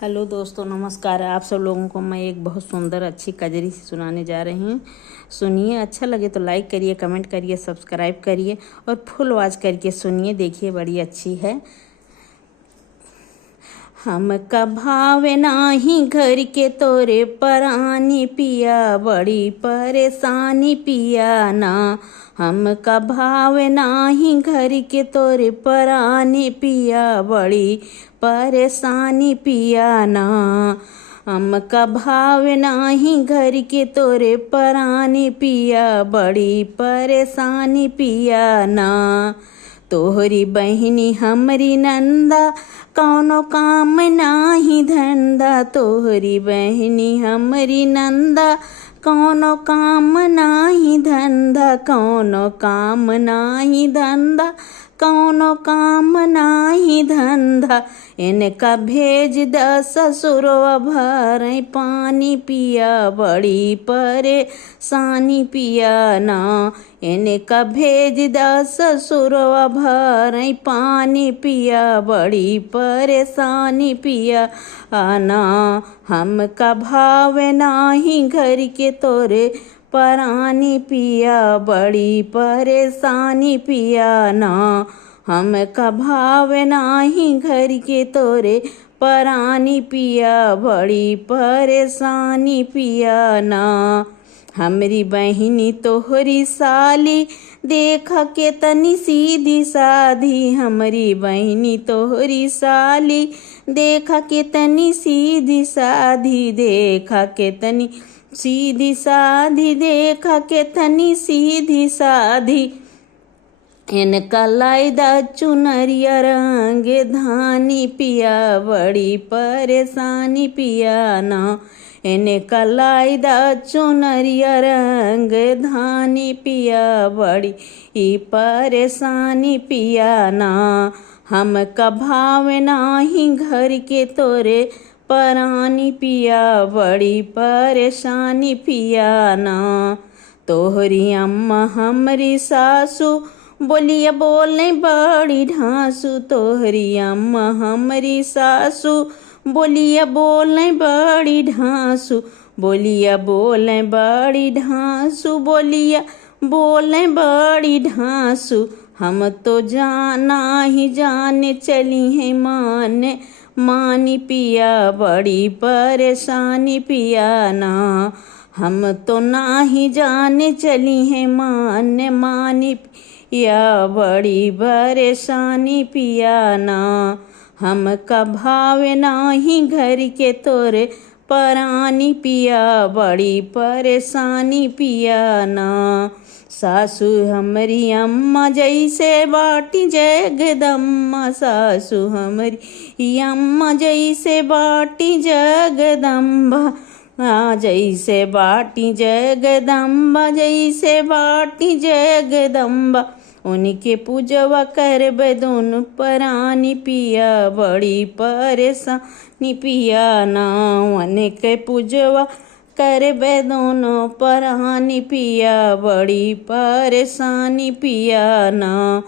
Hello दोस्तों, नमस्कार। आप सब लोगों को मैं एक बहुत सुंदर अच्छी कजरी सुनाने जा रही हूँ। सुनिए, अच्छा लगे तो लाइक करिए, कमेंट करिए, सब्सक्राइब करिए और फुल वॉच करके सुनिए। देखिए, बड़ी अच्छी है। हमका भावे नाही घर के तोरे परानी पिया, बड़ी परेशानी पिया ना। हमका भावे नाही घर के तोरे परानी पिया, बड़ी परेशानी पिया ना। हमका भावे नाही घर के तोरे परानी पिया, बड़ी परेशानी पिया ना। तोहरी बहिनी हमरी नंदा, कौनो काम नाही धंधा। तोहरी बहिनी हमरी नंदा, कौनो काम नाही धंधा। कौनो काम नाही धंधा, कौनो काम नाही धंधा। इनका भेज द ससुरवा भरे पानी पिया, बड़ी परेशानी पिया ना। इनका भेज द ससुरवा भरे पानी पिया, बड़ी परेशानी पिया ना। हमका भावे नाही घर के तोरे परानी पिया, बड़ी परेशानी पिया ना। हमका भावे नाही घर के तोरे परानी पिया, बड़ी परेशानी पिया ना। हमरी बहिनी तोहरी साली, देखा के तनी सीधी साधी। हमरी बहिनी तोहरी साली, देखा के तनी सीधी साधी। देखा के तनी सीधी साधी, देखा के तनी सीधी साधी। इनका लाइदा चुनरिया रंग धानी पिया, बड़ी परेशानी पिया ना। इनका लाइदा चुनरिया रंग धानी पिया, बड़ी परेशानी पिया ना। हमका भावे नाही घर के तोरे परानी पिया, बड़ी परेशानी पिया ना। तोहरी अम्मा हमरी सासू, बोलिया बोले बड़ी ढांसू। तोहरी अम्मा हमरी सासू, बोलिया बोले बड़ी ढांसू। बोलिया बोले बड़ी ढांसू, बोलिया बोले बड़ी ढांसू। हम तो जाना ही जाने चली है माने मानी पिया, बड़ी परेशानी पिया ना। हम तो ना ही जाने चली है माने मानी पिया, बड़ी परेशानी पिया ना। हमका भावे नाही घर के तोरे परानी पिया, बड़ी परेशानी पिया ना। सासू हमरी अम्मा जैसे बाटी जगदम्मा। सासू हमरी अम्मा जैसे बाटी जगदम्बा। जैसे बाटी जगदम्बा, जैसे बाटी जगदम्बा। उनके पूजवा करबे दोनों परानी पिया, बड़ी परेशानी पिया ना। उनके पूजवा करबे दोनों परानी पिया, बड़ी परेशानी पिया ना।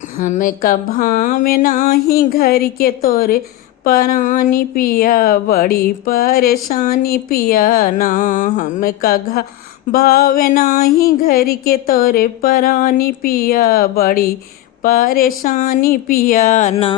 हमका भावे नाही घर के तोरे परानी पिया, बड़ी परेशानी पिया ना। हमका भावे नाही घर के तोरे परानी पिया, बड़ी परेशानी पिया ना।